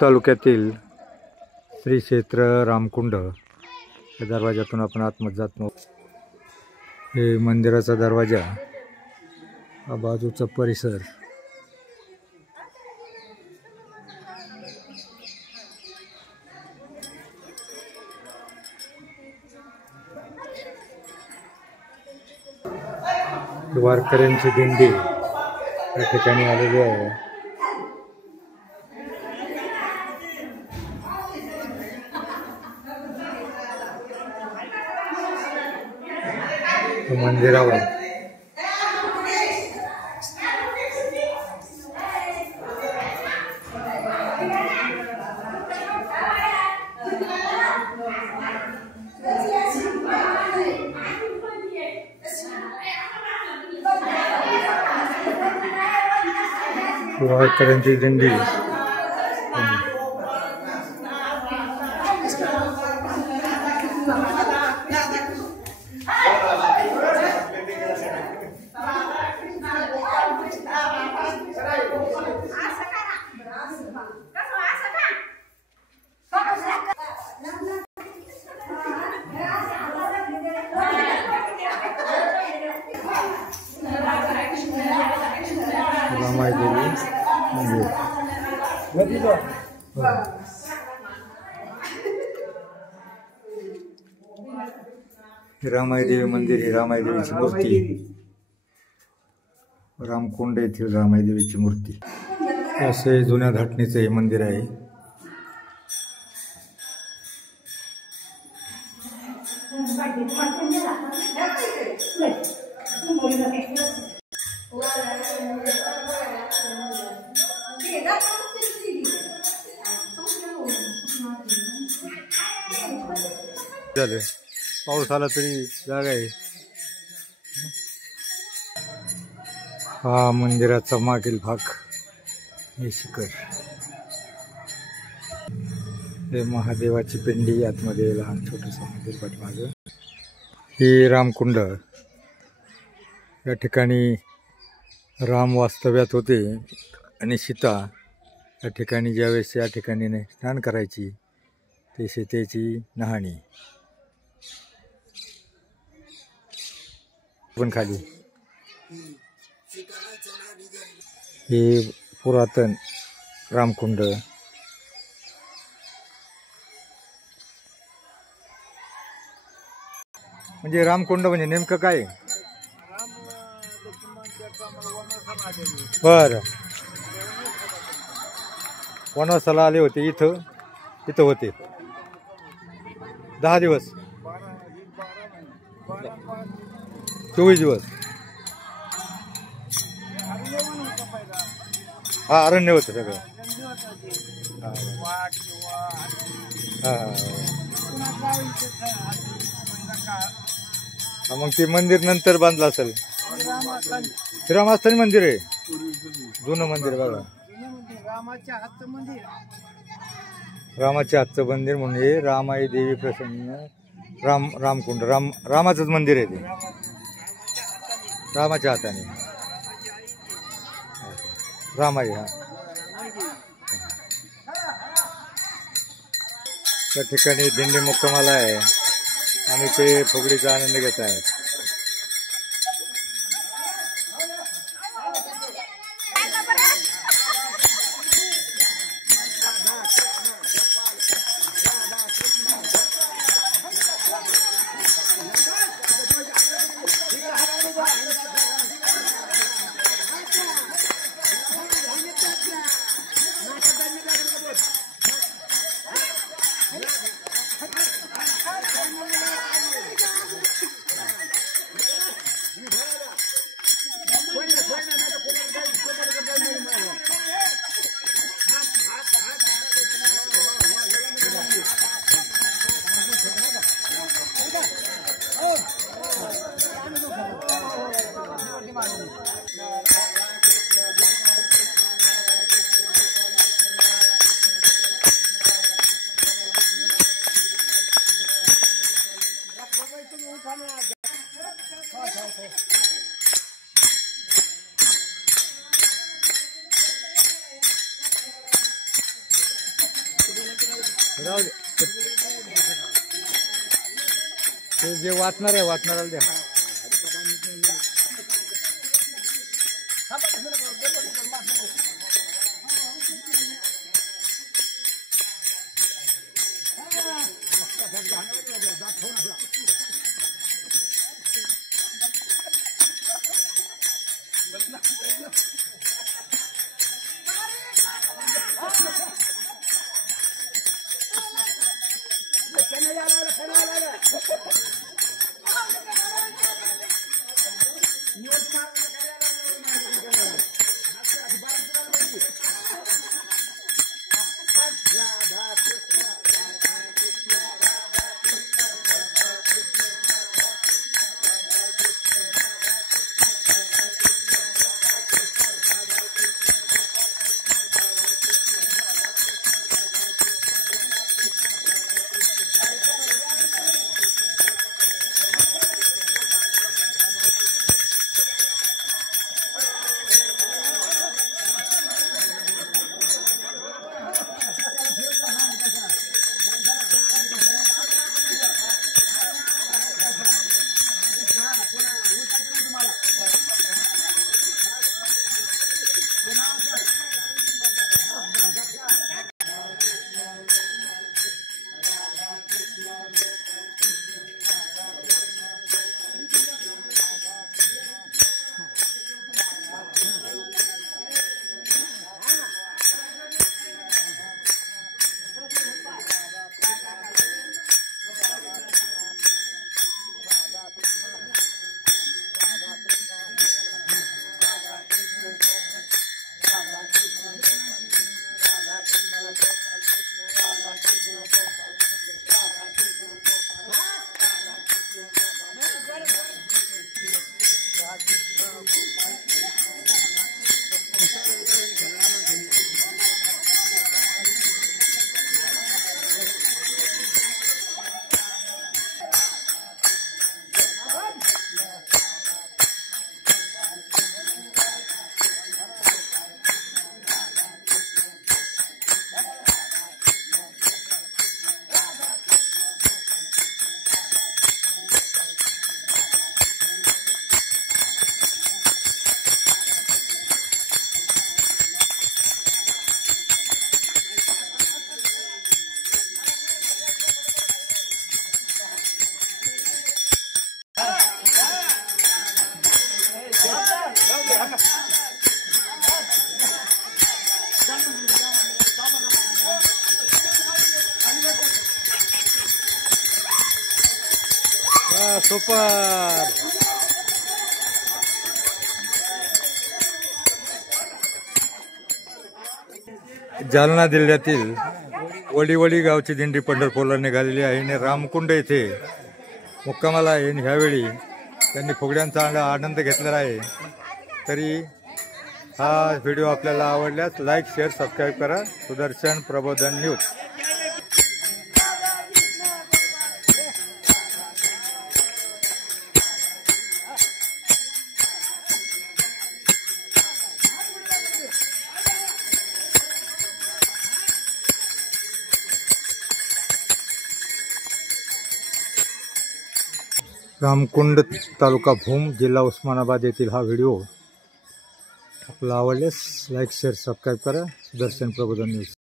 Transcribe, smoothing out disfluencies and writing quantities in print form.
तालुक्यातील श्री क्षेत्र रामकुंड या दरवाजातून आपण आतमध्ये जातो। हे मंदिराचा दरवाजा, हा बाजूचा परिसर। वारकऱ्यांची दिंडी या ठिकाणी आलेली आहे। मंदिरावर वारकऱ्यांची दिंडी रामाई देवी मंदिर, ही रामाई देवीची मूर्ती, रामकुंड येथील रामाई देवीची मूर्ती। असे जुन्या धाटणीचे हे मंदिर आहे। झालं पाऊस आला तरी जागा आहे। हा मंदिराचा मागील भाग, हे शिखर, हे महादेवाची पिंडी, आतमध्ये लहान छोटंसं मंदिर पाठीमागं। ही रामकुंड, या ठिकाणी राम वास्तव्यात होते आणि सीता या ठिकाणी ज्यावेळेस या ठिकाणी स्नान करायची ते सीतेची न्हाणी। पण खाली हे पुरातन रामकुंड, म्हणजे रामकुंड म्हणजे नेमकं काय? बर, वनवासाला आले होते, इथं होते 10 दिवस, 24 दिवस। हा, अरण्य होतं सगळं। मग ते मंदिर नंतर बांधलं असेल। श्रीरामास्थानी मंदिर आहे, जुनं मंदिर बघा, रामाच्या हातचं मंदिर म्हणून हे रामाई देवी प्रसन्न रामकुंड, रामाचंच मंदिर आहे ते, रामाच्या हाताने रामाई। हा, त्या ठिकाणी दिंडी मुक्कामाला आहे आणि ते फुगडीचा आनंद घेत आहेत। राहू दे. ते जे वाचणार आहे वाचणाऱ्याला द्या. सुपर. जालना जिल्ह्यातील वडीवडी गावची दिंडी पंढरपूरला निघालेली आहे आणि रामकुंड येथे मुक्कामाला आहे. ह्यावेळी त्यांनी फुगड्यांचा आनंद घेतलेला आहे. तरी हा व्हिडिओ आपल्याला आवडल्यास लाईक शेअर सबस्क्राईब करा. सुदर्शन प्रबोधन न्यूज. रामकुंड तालुका भूम जिल्हा उस्मानाबाद येथील हा व्हिडिओ आपल्याला आवडल्यास लाईक शेअर सबस्क्राईब करा. सुदर्शन प्रबोधन न्यूज.